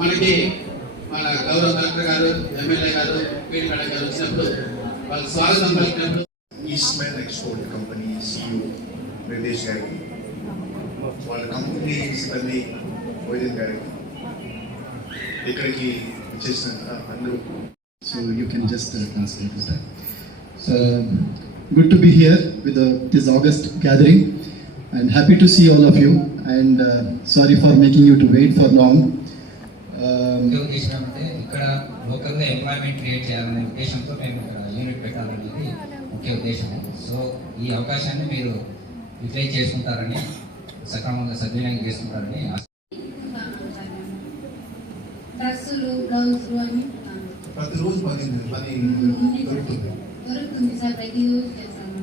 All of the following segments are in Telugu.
మనకి మన గౌరవ కలెక్టర్ గారు, ఎమ్మెల్యే గారు, పీడి మేడం గారు వచ్చినప్పుడు వాళ్ళకి స్వాగతం పలికినప్పుడు Eastman export company CEO Nirdesh గారికి, వాళ్ళ కంపెనీ సిబ్బంది వైద్యం గారికి, ఇక్కడికి వచ్చేసిన అందరూ. So you can just translate that. So good to be here with this August gathering and happy to see all of you and sorry for making you to wait for long. ఉద్దేశం అంటే ఇక్కడ లోకల్గా ఎంప్లాయ్మెంట్ క్రియేట్ చేయాలనే ఉద్దేశంతో మేము ఇక్కడ యూనిట్ పెట్టాలనేది ముఖ్య ఉద్దేశం. సో ఈ అవకాశాన్ని మీరు యూటిలైజ్ చేసుకుంటారని, సక్రమంగా సద్వినియోగం చేసుకుంటారని డ్రెస్సులు, బ్లౌజులు అని ప్రతిరోజు పని దొరుకుతుంది సార్. ప్రతిరోజు చేస్తాను.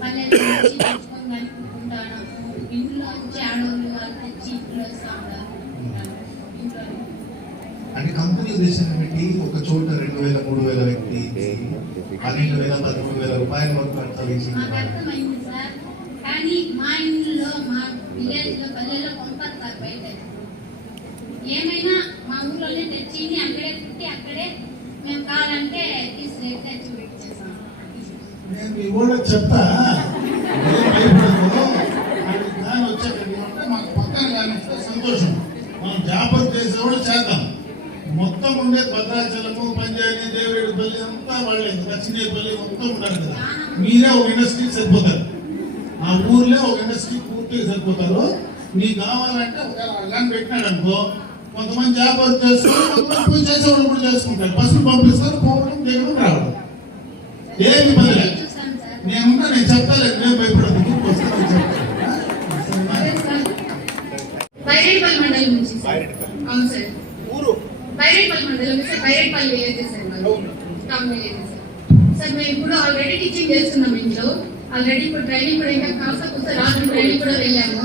పల్లెలు తెచ్చి తెచ్చుకొని కనుక్కుంటాను. ఇంట్లో వచ్చి ఆడవాళ్ళు వాళ్ళు తెచ్చి ఇంట్లో వస్తూ ఉంటారు. అంటే కంపెనీ ఉద్దేశాన్ని పెట్టి ఒక చోట 2,000-3,000 వ్యక్తి 12,000-13,000 రూపాయల వరకు ఖర్చు చేసి మాకు అర్థమైంది సార్. కానీ మా ఇంట్లో, మా విలేజ్ లో, పల్లెల్లో పంపారు సార్. బయట ఏమైనా మా ఊర్లోనే తెచ్చి అక్కడే పుట్టి అక్కడే మేము కావాలంటే తీసుకు తెచ్చి పెట్టేసాం. నేను మీ ఊళ్ళో చెప్తా వచ్చేటంటే మాకు పక్కన కానీ సంతోషం. మనం వ్యాపారం చేసేవాళ్ళు చేద్దాం. మొత్తం ఉండేది భద్రాచలము, పంజాబీ, దేవేడుపల్లి అంతా వాళ్ళే, లక్ష్మీపల్లి మొత్తం ఉన్నారు కదా. మీరే ఒక ఇండస్ట్రీకి సరిపోతారు. ఆ ఊర్లో ఒక ఇండస్ట్రీ పూర్తిగా సరిపోతారు. మీకు కావాలంటే ఒక అలా పెట్టినాడు అనుకో, కొంతమంది వ్యాపారం చేస్తారు, కొంతమంది చేసేవాళ్ళు కూడా చేసుకుంటారు. బస్సులు పంపిస్తారు, పోవడం, దిగడం, రావడం, ఏమి ఇబ్బంది లేదు. నేనున్నా, నేను చెప్తాను, నేను భయపడదు. బైరేపల్లి మండలం నుంచి సార్. అవును సార్. బైరేపల్లి మండలం sir. Byrepalli village sir. Town village sir. మేము ఇప్పుడు ఆల్రెడీ టీచింగ్ చేస్తున్నాం ఇంట్లో. ఆల్రెడీ ఇప్పుడు ట్రైనింగ్ కూడా ఇంకా కాస్త రాత్రి ట్రైనింగ్ కూడా వెళ్ళాము.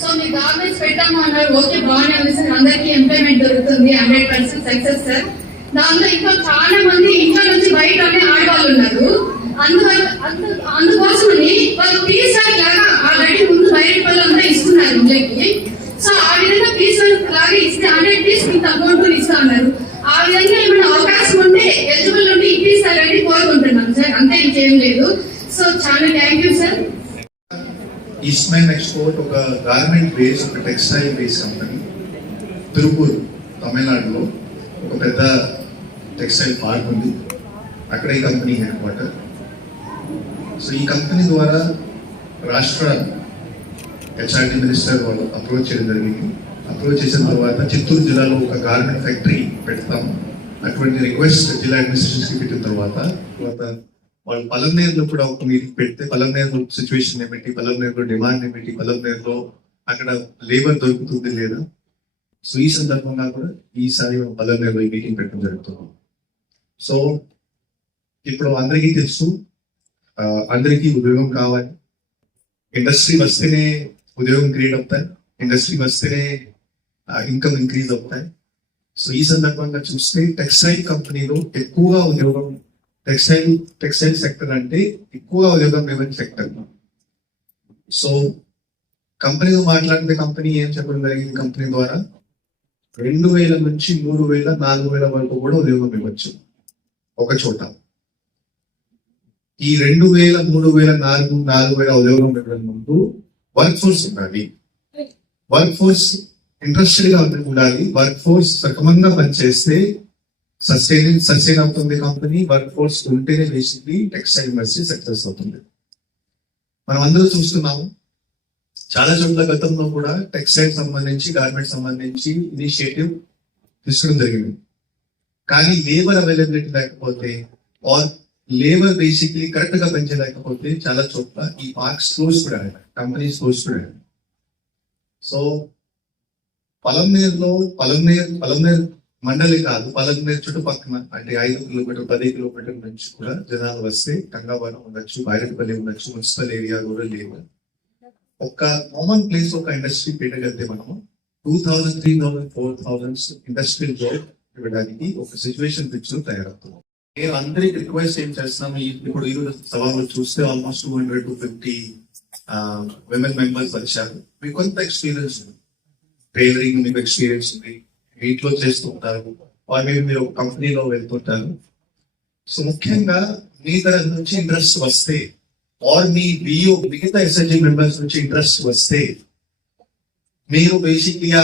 సో మీరు గవర్నమెంట్స్ పెట్టాము అన్నారు. ఓకే, బాగానే ఉంది సార్. అందరికీ ఎంప్లాయ్మెంట్ దొరుకుతుంది. 100% సక్సెస్ సార్. దాంట్లో ఇంకా చాలా మంది ఇంట్లో నుంచి బయటనే ఆడవాళ్ళు ఉన్నారు. అందుకోసమని వాళ్ళు పీస్ వర్క్ లాగా ఆల్రెడీ ముందు బయట వాళ్ళు అంతా ఇస్తున్నారు ఇంట్లోకి. సో ఆ విధంగా పీస్ వర్క్ లాగా ఇస్తే 100 పీస్ మీకు అకౌంట్ ఇస్తా ఉన్నారు. ఆ విధంగా ఏమైనా అవకాశం ఉంటే ఎలిజిబుల్ ఉంటే ఇప్పిస్తారని కోరుకుంటున్నాం సార్. అంతే, ఇంకేం లేదు. సో చాలా thank you sir. Eastman export ఒక గార్మెంట్ బేస్, ఒక టెక్స్టైల్ బేస్ కంపెనీ. తిరుపూర్, తమిళనాడులో ఒక పెద్ద టెక్స్టైల్ పార్క్ ఉంది. అక్కడ ఈ కంపెనీ హెడ్ క్వార్టర్. సో ఈ కంపెనీ ద్వారా రాష్ట్ర HRD మినిస్టర్ వాళ్ళు అప్రోచ్ చేయడం జరిగింది. అప్రోచ్ చేసిన తర్వాత చిత్తూరు జిల్లాలో ఒక గార్మెంట్ ఫ్యాక్టరీ పెడతాము అటువంటి రిక్వెస్ట్ జిల్లా అడ్మినిస్ట్రేషన్కి పెట్టిన తర్వాత వాళ్ళు పలంనేరులో కూడా ఒక మీటింగ్ పెడితే, పలంనేరులో సిచ్యువేషన్ ఏమిటి, పలంనేరులో డిమాండ్ ఏమిటి, పలంనేరులో అక్కడ లేబర్ దొరుకుతుంది లేదా. సో ఈ సందర్భంగా కూడా ఈసారి పలంనేరులో ఈ మీటింగ్ పెట్టడం జరుగుతుంది. సో ఇప్పుడు అందరికీ తెలుసు, అందరికీ ఉద్యోగం కావాలి. ఇండస్ట్రీ వస్తేనే ఉద్యోగం క్రియేట్ అవుతాయి. ఇండస్ట్రీ వస్తేనే ఇన్కమ్ ఇంక్రీజ్ అవుతాయి. సో ఈ సందర్భంగా చూస్తే టెక్స్టైల్ కంపెనీలో ఎక్కువగా ఉద్యోగం, టెక్స్టైల్ సెక్టర్ అంటే ఎక్కువగా ఉద్యోగం లేవని సెక్టర్. సో కంపెనీతో మాట్లాడితే కంపెనీ ఏం చెప్పడం జరిగింది, కంపెనీ ద్వారా 2,000 నుంచి 3,000, 4,000 వరకు కూడా ఉద్యోగం ఇవ్వచ్చు ఒక చోట. ఈ 2,000, 3,000, 4,000 ఉద్యోగం ఇవ్వడం ముందు వర్క్ ఫోర్స్ ఉండాలి. వర్క్ ఫోర్స్ ఇంట్రెస్టెడ్ గా ఉండాలి. వర్క్ ఫోర్స్ సక్రమంగా పనిచేస్తే సస్టైన్ అవుతుంది కంపెనీ. వర్క్ ఫోర్స్ ఉంటేనే బేసిక్లీ టెక్స్టైల్ ఇండస్ట్రీ సక్సెస్ అవుతుంది. మనం అందరూ చూస్తున్నాము, చాలా చోట్ల గతంలో కూడా టెక్స్టైల్ సంబంధించి, గార్మెంట్ సంబంధించి ఇనిషియేటివ్ తీసుకోవడం జరిగింది. కానీ లేబర్ అవైలబిలిటీ లేకపోతే, ఆర్ లేబర్ బేసిక్లీ కరెక్ట్ గా పెంచలేకపోతే చాలా చోట్ల ఈ పార్క్స్ క్లోజ్ కూడా అయ్యాయి, కంపెనీస్ క్లోజ్ కూడా అయ్యాయి. సో పలంనేరు మండలి కాదు, పలంనేరు చుట్టుపక్కల అంటే 5 కిలోమీటర్ 10 కిలోమీటర్ నుంచి కూడా జనాలు వస్తే గంగావరం ఉండొచ్చు, బైరెడ్పల్లి ఉండొచ్చు, మున్సిపల్ ఏరియా కూడా లేవు. ఒక కామన్ ప్లేస్ ఒక ఇండస్ట్రీ పెట్టగలిగితే మనము 2,000, 3,000, 4,000 ఇండస్ట్రియల్ జాబ్ ఇవ్వడానికి ఒక సిచ్యువేషన్ పిక్చర్ తయారవుతుంది. నేను అందరికి రిక్వెస్ట్ ఏం చేస్తున్నాను, ఇప్పుడు ఈరోజు సభలో చూస్తే ఆల్మోస్ట్ 200 to 250 విమెన్ మెంబర్స్ వచ్చారు. మీకు కొంత ఎక్స్పీరియన్స్ టైలరింగ్ మీకు ఎక్స్పీరియన్స్ ఉంది, ఇంట్లో చేస్తుంటారు, వారు మీరు ఒక కంపెనీలో వెళ్తుంటారు. సో ముఖ్యంగా మీ తరఫు నుంచి ఇంట్రెస్ట్ వస్తే ఆర్ మీ బిఓ మిగతా ఎస్ఎల్జీ మెంబర్స్ నుంచి ఇంట్రెస్ట్ వస్తే మీరు బేసిక్గా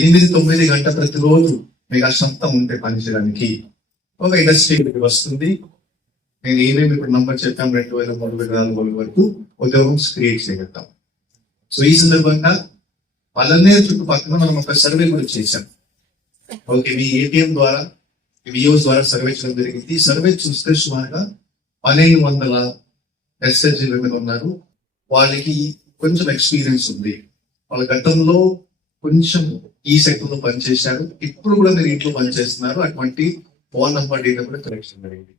8-9 గంటల ప్రతిరోజు మీకు ఆ సొంతం ఉంటే పనిచేయడానికి ఒక ఇండస్ట్రీ వస్తుంది. నేను ఏమేమి ఇప్పుడు నంబర్ చెప్పాం 2000-3000 వరకు ఉద్యోగం క్రియేట్ చేయగలుగుతాం. సో ఈ సందర్భంగా పల్లెనే చుట్టుపక్కల మనం ఒక సర్వే కూడా చేశాం. ఓకే, మీ ఏటీఎం ద్వారా విఓస్ ద్వారా సర్వే చేయడం జరిగింది. ఈ సర్వే చూస్తే సుమారుగా 1200 ఎస్ఎల్జీ విమెన్ ఉన్నారు. వాళ్ళకి కొంచెం ఎక్స్పీరియన్స్ ఉంది, వాళ్ళ గతంలో కొంచెం ఈ సెక్టర్ లో పనిచేశారు, ఇప్పుడు కూడా మీరు ఇంట్లో పనిచేస్తున్నారు. అటువంటి ఫోన్ నంబర్ డేటా కూడా కలెక్షన్ జరిగింది.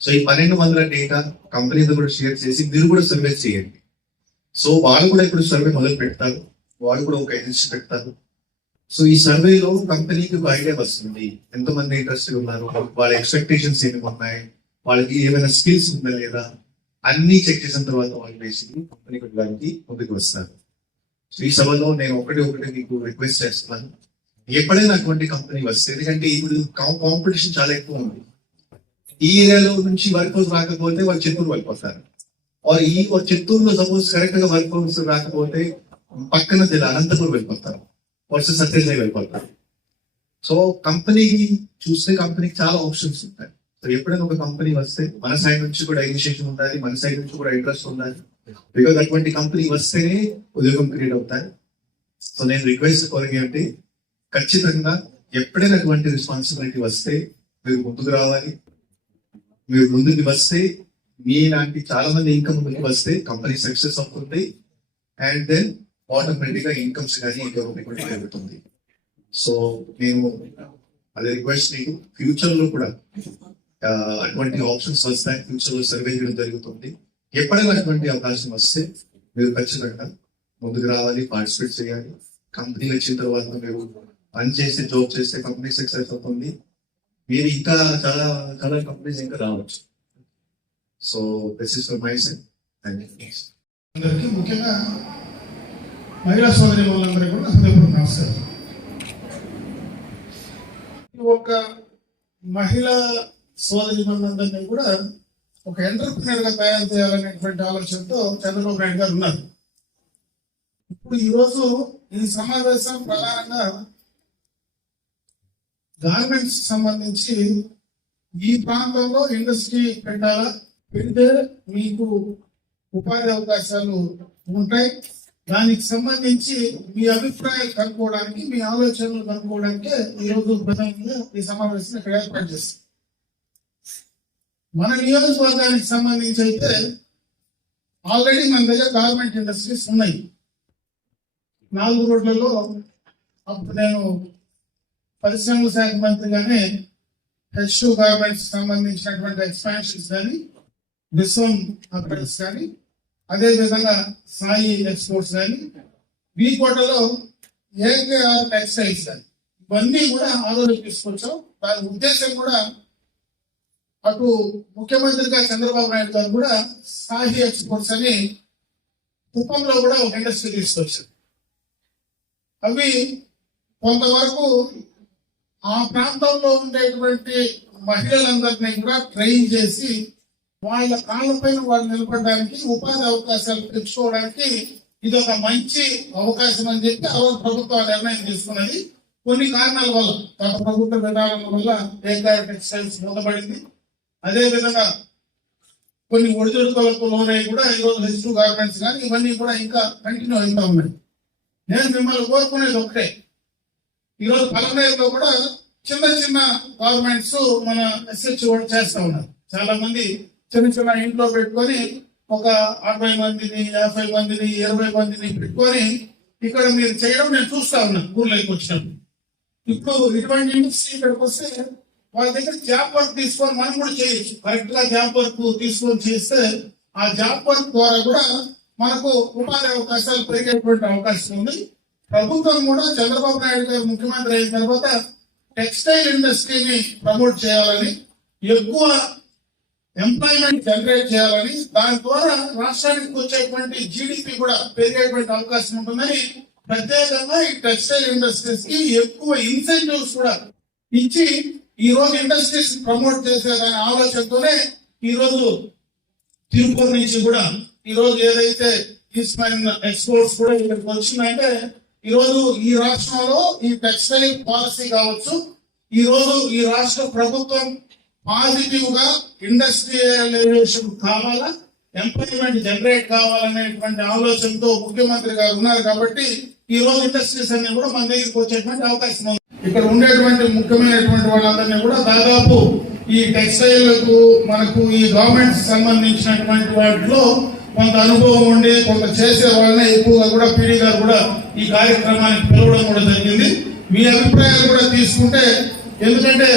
సో ఈ 1200 డేటా కంపెనీతో కూడా షేర్ చేసి మీరు కూడా సర్వే చేయండి. సో వాళ్ళు కూడా ఇప్పుడు సర్వే మొదలు పెడతారు, వాళ్ళు కూడా ఒక ఏజెన్సీ పెడతారు. సో ఈ సర్వేలో కంపెనీకి ఒక ఐడియా వస్తుంది, ఎంతమంది ఇంట్రెస్ట్ ఉన్నారు, వాళ్ళ ఎక్స్పెక్టేషన్స్ ఏమి ఉన్నాయి, వాళ్ళకి ఏమైనా స్కిల్స్ ఉందా లేదా, అన్ని చెక్ చేసిన తర్వాత వాళ్ళు బేసిక్లీ కంపెనీకి వెళ్ళడానికి ముందుకు వస్తారు. సో ఈ సభలో నేను ఒకటి మీకు రిక్వెస్ట్ చేస్తున్నాను, ఎప్పుడైనా అటువంటి కంపెనీ వస్తే, ఎందుకంటే ఇప్పుడు కాంపిటీషన్ చాలా ఎక్కువ ఉంది. ఈ ఏరియాలో నుంచి వర్క్ ఫోర్స్ రాకపోతే వాళ్ళు చిత్తూరు వెళ్ళిపోతారు, ఈ చిత్తూరులో సపోజ్ కరెక్ట్ గా వర్క్ ఫోర్స్ రాకపోతే పక్కన జిల్లా అనంతపురం వెళ్ళిపోతారు, వర్సెస్ సత్యసాయి వెళ్ళిపోతారు. సో కంపెనీకి చూస్తే కంపెనీకి చాలా ఆప్షన్స్ ఉంటాయి. సో ఎప్పుడైనా ఒక కంపెనీ వస్తే మన సైడ్ నుంచి కూడా ఇనిషియేషన్ ఉండాలి, మన సైడ్ నుంచి కూడా ఇంట్రెస్ట్ ఉండాలి. బికాజ్ అటువంటి కంపెనీ వస్తేనే ఉద్యోగం క్రియేట్ అవుతాయి. సో నేను రిక్వెస్ట్ కోరిక ఏంటి, ఖచ్చితంగా ఎప్పుడైనా అటువంటి రెస్పాన్సిబిలిటీ వస్తే మీరు ముందుకు రావాలి. మీరు ముందుకు వస్తే మీలాంటి చాలా మంది ఇన్కమ్ ముందుకు వస్తే కంపెనీ సక్సెస్ అవుతుంది. అండ్ దెన్ ఆటోమేటిక్ గా ఇన్కమ్స్ కానీ ఉద్యోగం కూడా పెరుగుతుంది. సో నేను అదే రిక్వెస్ట్ నీకు, ఫ్యూచర్ లో కూడా అటువంటి ఆప్షన్స్ వస్తాయి, ఫ్యూచర్ లో సర్వే చేయడం జరుగుతుంది. ఎప్పుడైనా అటువంటి అవకాశం వస్తే మీరు ఖచ్చితంగా ముందుకు రావాలి, పార్టిసిపేట్ చేయాలి. కంపెనీ వచ్చిన తర్వాత మీరు పని చేస్తే, జాబ్ చేస్తే కంపెనీ సక్సెస్ అవుతుంది. మీరు ఇంకా చాలా చాలా కంపెనీస్ ఇంకా రావచ్చు. So this is for my said. అందరికీ ముఖ్యంగా మహిళా సోదరి వాళ్ళందరికీ కూడా హృదయపూర్వక నమస్కారం. ఒక మహిళా సోదరి వాళ్ళందరినీ కూడా ఒక ఎంటర్ప్రినర్ గా తయారు చేయాలనేటువంటి ఆలోచనతో చంద్రబాబు నాయుడు గారు ఉన్నారు. ఇప్పుడు ఈరోజు ఈ సమావేశం ప్రధానంగా గార్మెంట్స్ సంబంధించి ఈ ప్రాంతంలో ఇండస్ట్రీ పెట్టాలా, పెడితే మీకు ఉపాధి అవకాశాలు ఉంటాయి, దానికి సంబంధించి మీ అభిప్రాయాలు కనుక్కోవడానికి, మీ ఆలోచనలు కనుక్కోవడానికి ఈరోజు ప్రధానంగా ఈ సమావేశం ఇక్కడ ఏర్పాటు చేస్తాం. మన నియోజకవర్గానికి సంబంధించి అయితే ఆల్రెడీ మన దగ్గర గార్మెంట్ ఇండస్ట్రీస్ ఉన్నాయి. 4 రోడ్లలో అప్పుడు నేను పరిశ్రమల శాఖ మంత్రిగానే H2 గార్మెంట్స్ సంబంధించినటువంటి ఎక్స్పాన్షన్స్ కానీ, విశ్వం అప్రెస్ కానీ, అదేవిధంగా సాయి ఎక్స్పోర్ట్స్ కానీ, బీకోటలో ఏకేఆర్ టెక్స్టైల్స్ కానీ, ఇవన్నీ కూడా ఆలోచన తీసుకొచ్చాం. దాని ఉద్దేశం కూడా అటు ముఖ్యమంత్రిగా చంద్రబాబు నాయుడు గారు కూడా సాయి ఎక్స్పోర్ట్స్ అని కుప్పంలో కూడా ఒక ఇండస్ట్రీ తీసుకొచ్చారు. అవి కొంతవరకు ఆ ప్రాంతంలో ఉండేటువంటి మహిళలందరినీ కూడా ట్రైన్ చేసి వాళ్ళ కాళ్ళపైన వాళ్ళు నిలబడడానికి, ఉపాధి అవకాశాలు తెచ్చుకోవడానికి ఇది ఒక మంచి అవకాశం అని చెప్పి ప్రభుత్వం నిర్ణయం తీసుకున్నది. కొన్ని కారణాల వల్ల, గత ప్రభుత్వ విధానం వల్ల ఏకేఆర్ టెక్స్టైల్స్ మూతపడింది. అదేవిధంగా కొన్ని ఒడిదుడుకులకు లోనై కూడా ఈరోజు H2 గార్మెంట్స్ కానీ ఇవన్నీ కూడా ఇంకా కంటిన్యూ అవుతా ఉన్నాయి. నేను మిమ్మల్ని కోరుకునేది ఒకటే, ఈరోజు పలమనేరులో కూడా చిన్న చిన్న గవర్నమెంట్స్ మన SH చేస్తా ఉన్నారు. చాలా మంది చిన్న చిన్న ఇంట్లో పెట్టుకొని ఒక 60 మందిని, 50 మందిని, 20 మందిని పెట్టుకొని ఇక్కడ మీరు చేయడం నేను చూస్తా ఉన్నాను ఊర్లోకి వచ్చినప్పుడు. ఇప్పుడు ఇటువంటి ఇండస్ట్రీ ఇక్కడికి వస్తే వాళ్ళ దగ్గర జాబ్ వర్క్ తీసుకొని మనం కూడా చేయొచ్చు. కరెక్ట్ గా జాబ్ వర్క్ తీసుకొని చేస్తే ఆ జాబ్ వర్క్ ద్వారా కూడా మనకు ఉపాధి అవకాశాలు పెరిగేటువంటి అవకాశం ఉంది. ప్రభుత్వం కూడా చంద్రబాబు నాయుడు గారు ముఖ్యమంత్రి అయిన తర్వాత టెక్స్టైల్ ఇండస్ట్రీని ప్రమోట్ చేయాలని, ఎక్కువ ఎంప్లాయ్మెంట్ జనరేట్ చేయాలని, దాని ద్వారా రాష్ట్రానికి వచ్చేటువంటి GDP కూడా పెరిగేటువంటి అవకాశం ఉంటుందని ప్రత్యేకంగా ఈ టెక్స్టైల్ ఇండస్ట్రీస్ కి ఎక్కువ ఇన్సెంటివ్స్ కూడా ఇచ్చి ఈ రోజు ఇండస్ట్రీస్ ప్రమోట్ చేసేదనే ఆలోచనతోనే ఈ రోజు తిరుపతి నుంచి కూడా ఈ రోజు ఏదైతే ఈస్ట్మెన్ ఎక్స్పోర్ట్స్ కూడా ఇక్కడికి వచ్చిందంటే ఈ రోజు ఈ రాష్ట్రంలో ఈ టెక్స్టైల్ పాలసీ కావచ్చు, ఈ రోజు ఈ రాష్ట్ర ప్రభుత్వం పాజిటివ్ గా ఇండస్ట్రియలైజేషన్ కావాలా, ఎంప్లాయ్మెంట్ జనరేట్ కావాలనేటువంటి ఆలోచనతో ముఖ్యమంత్రి గారు ఉన్నారు కాబట్టి ఈ రోజు ఇండస్ట్రీస్ అన్ని కూడా మన దగ్గరికి వచ్చేటువంటి అవకాశం ఉంది. ఇక్కడ ఉండేటువంటి ముఖ్యమైనటువంటి వాళ్ళందరినీ కూడా దాదాపు ఈ టెక్స్టైల్ కు మనకు ఈ గవర్నమెంట్ సంబంధించినటువంటి వాటిలో కొంత అనుభవం ఉండి కొంత చేసే వాళ్ళనే ఎక్కువగా కూడా పీడీ గారు కూడా ఈ కార్యక్రమానికి పిలవడం కూడా జరిగింది. మీ అభిప్రాయాలు కూడా తీసుకుంటే, ఎందుకంటే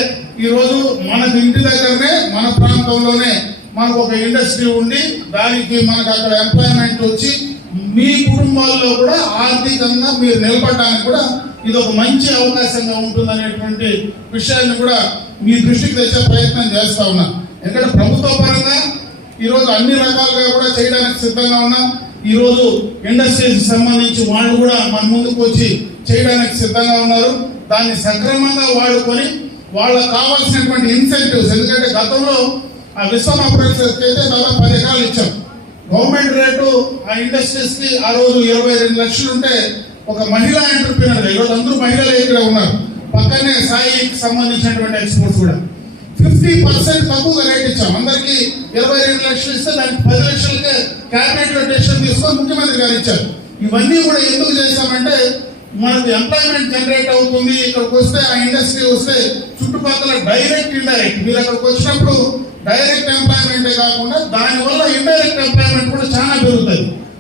ఈ రోజు మనకు ఇంటి దగ్గరనే మన ప్రాంతంలోనే మనకు ఒక ఇండస్ట్రీ ఉండి దానికి మనకు అక్కడ ఎంప్లాయ్మెంట్ వచ్చి మీ కుటుంబాల్లో కూడా ఆర్థికంగా మీరు నిలబడడానికి కూడా ఇది ఒక మంచి అవకాశంగా ఉంటుందనేటువంటి విషయాన్ని కూడా మీ దృష్టికి తెచ్చే ప్రయత్నం చేస్తా ఉన్నా. ఎందుకంటే ప్రభుత్వ పరంగా ఈ రోజు అన్ని రకాలుగా కూడా చేయడానికి సిద్ధంగా ఉన్నాం. ఈ రోజు ఇండస్ట్రీస్ సంబంధించి వాళ్ళు కూడా మన ముందుకు వచ్చి చేయడానికి సిద్ధంగా ఉన్నారు. దాన్ని సక్రమంగా వాడుకొని వాళ్ళకు కావాల్సినటువంటి ఇన్సెంటివ్స్, ఎందుకంటే గతంలో ఆ విశ్వం అప్రెంటిస్ అయితే దాదాపు 10 ఎకరాలు ఇచ్చాం. గవర్నమెంట్ రేటు ఆ ఇండస్ట్రీస్ కి ఆ రోజు 22 లక్షలు ఉంటే ఒక మహిళా ఎంటర్ప్రీనర్, ఈరోజు అందరూ మహిళలు ఇక్కడ ఉన్నారు. పక్కనే సాయికి సంబంధించినటువంటి ఎక్స్పోర్ట్స్ కూడా 50% తక్కువగా రేట్ ఇచ్చాం. అందరికి 22 లక్షలు ఇస్తే దానికి 10 లక్షలకే క్యాబినెట్ లో డెసిషన్ తీసుకొని ముఖ్యమంత్రి గారు ఇచ్చారు. ఇవన్నీ కూడా ఎందుకు చేశామంటే మనకు ఎంప్లాయ్మెంట్ జనరేట్ అవుతుంది. ఇక్కడికి వస్తే ఆ ఇండస్ట్రీ వస్తే చుట్టుపక్కల డైరెక్ట్ ఇండైరెక్ట్, మీరు అక్కడికి వచ్చినప్పుడు డైరెక్ట్ ఎంప్లాయ్మెంటే కాకుండా దానివల్ల ఇండైరెక్ట్ ఎంప్లాయ్మెంట్ కూడా చాలా పెరుగుతుంది.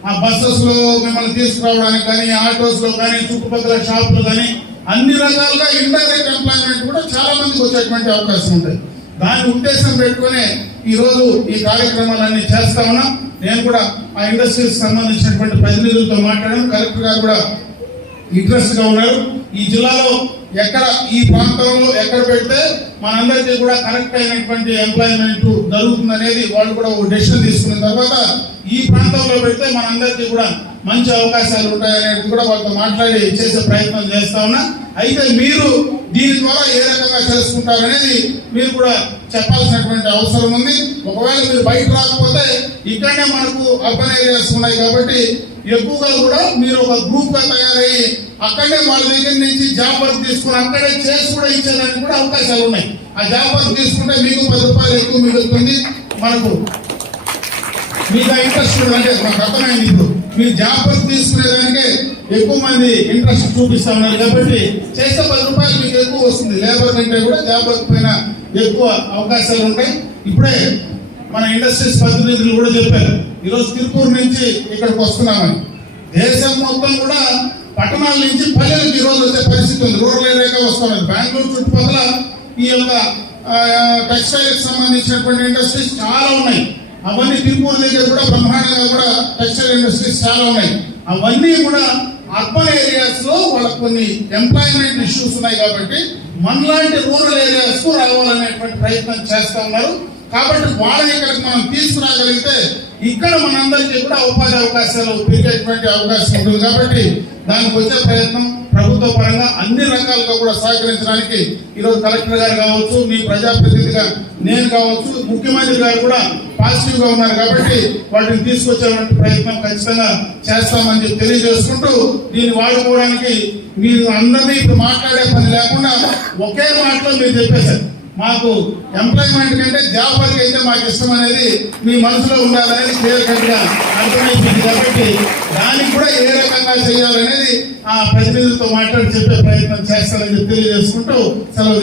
ఆ బస్సెస్ లో మిమ్మల్ని తీసుకురావడానికి కానీ, ఆటోస్ లో కానీ, చుట్టుపక్కల షాపులు కానీ అన్ని రకాలుగా ఇండైరెక్ట్ ఎంప్లాయ్మెంట్ కూడా చాలా మందికి వచ్చేటువంటి అవకాశం ఉంటుంది. దాని ఉద్దేశం పెట్టుకునే ఈ రోజు ఈ కార్యక్రమాలన్నీ చేస్తా ఉన్నాం. నేను కూడా ఆ ఇండస్ట్రీస్ సంబంధించినటువంటి ప్రతినిధులతో మాట్లాడాను. కలెక్టర్ గారు కూడా ఇంట్రెస్ట్ గా ఉన్నారు. ఈ జిల్లాలో ఎక్కడ ఈ ప్రాంతంలో ఎక్కడ పెడితే మనందరికీ కూడా కరెక్ట్ అయినటువంటి ఎంప్లాయ్మెంట్ జరుగుతుందనేది వాళ్ళు కూడా ఒక డెసిషన్ తీసుకున్న తర్వాత ఈ ప్రాంతంలో పెడితే మనందరికీ కూడా మంచి అవకాశాలు ఉంటాయనేది కూడా వాళ్ళతో మాట్లాడి చేసే ప్రయత్నం చేస్తా ఉన్నా. అయితే మీరు దీని ద్వారా ఏ రకంగా చేసుకుంటారనేది మీరు కూడా చెప్పాల్సినటువంటి అవసరం ఉంది. ఒకవేళ మీరు బయట రాకపోతే ఇక్కడనే మనకు అర్బన్ ఏరియాస్ ఉన్నాయి కాబట్టి ఎక్కువగా కూడా మీరు ఒక గ్రూప్ గా తయారయ్యి అక్కడే వాళ్ళ దగ్గర నుంచి జాబ్ వర్క్ తీసుకుని అక్కడే చేసి కూడా ఇచ్చేదానికి కూడా అవకాశాలు ఉన్నాయి. ఆ జాబ్ వర్క్ తీసుకుంటే మీకు 10 రూపాయలు ఎక్కువ మిగులుతుంది. మనకు మీకు ఇంట్రెస్ట్ అంటే మాకు అర్థమైంది. ఇప్పుడు మీరు జాబ్ వర్క్ తీసుకునేదానికే ఎక్కువ మంది ఇంట్రెస్ట్ చూపిస్తా ఉన్నారు కాబట్టి చేస్తే 10 రూపాయలు మీకు ఎక్కువ వస్తుంది. లేబర్ కంటే కూడా జాబ్ వర్క్ పైన ఎక్కువ అవకాశాలు ఉంటాయి. ఇప్పుడే మన ఇండస్ట్రీస్ ప్రతినిధులు కూడా చెప్పారు, ఈరోజు తిరుపూర్ నుంచి ఇక్కడికి వస్తున్నామని. దేశం మొత్తం కూడా పట్టణాల నుంచి పల్లెలకు ఈరోజు వచ్చే పరిస్థితి ఉంది. రూరల్ ఏరియాగా వస్తున్నారు. బెంగళూరు చుట్టుపక్కల ఈ యొక్క టెక్స్టైల్ కి సంబంధించినటువంటి ఇండస్ట్రీస్ చాలా ఉన్నాయి. అవన్నీ తిరుపూర్ దగ్గర కూడా బ్రహ్మాండంగా కూడా టెక్స్టైల్ ఇండస్ట్రీస్ చాలా ఉన్నాయి. అవన్నీ కూడా అర్బన్ ఏరియాస్ లో వాళ్ళకు కొన్ని ఎంప్లాయ్మెంట్ ఇష్యూస్ ఉన్నాయి కాబట్టి మనలాంటి రూరల్ ఏరియాస్ కు రావాలనేటువంటి ప్రయత్నం చేస్తా ఉన్నారు. కాబట్టి వాళ్ళని ఇక్కడికి మనం తీసుకురాగలిగితే ఇక్కడ మనందరికీ కూడా ఉపాధి అవకాశాలు పెరిగేటువంటి అవకాశం ఉంటుంది. కాబట్టి దానికి వచ్చే ప్రయత్నం ప్రభుత్వ పరంగా అన్ని రకాలుగా కూడా సహకరించడానికి ఈరోజు కలెక్టర్ గారు కావచ్చు, మీ ప్రజాప్రతినిధిగా నేను కావచ్చు, ముఖ్యమంత్రి గారు కూడా పాజిటివ్ గా ఉన్నారు కాబట్టి వాటిని తీసుకొచ్చేటువంటి ప్రయత్నం ఖచ్చితంగా చేస్తామని చెప్పి తెలియజేసుకుంటూ దీన్ని వాడుకోవడానికి మీరు అందరినీ ఇప్పుడు మాట్లాడే పని లేకుండా ఒకే మాటలో మీరు చెప్పేశారు. మాకు ఎంప్లాయ్మెంట్ కంటే జాబ్ వర్క్ అయితే మాకు ఇష్టం అనేది మీ మనసులో ఉండాలనేది క్లియర్ కట్ గా అర్థమైపోయింది. కాబట్టి దానికి కూడా ఏ రకంగా చేయాలనేది ఆ ప్రతినిధులతో మాట్లాడి చెప్పే ప్రయత్నం చేస్తానని తెలియజేసుకుంటూ సెలవు.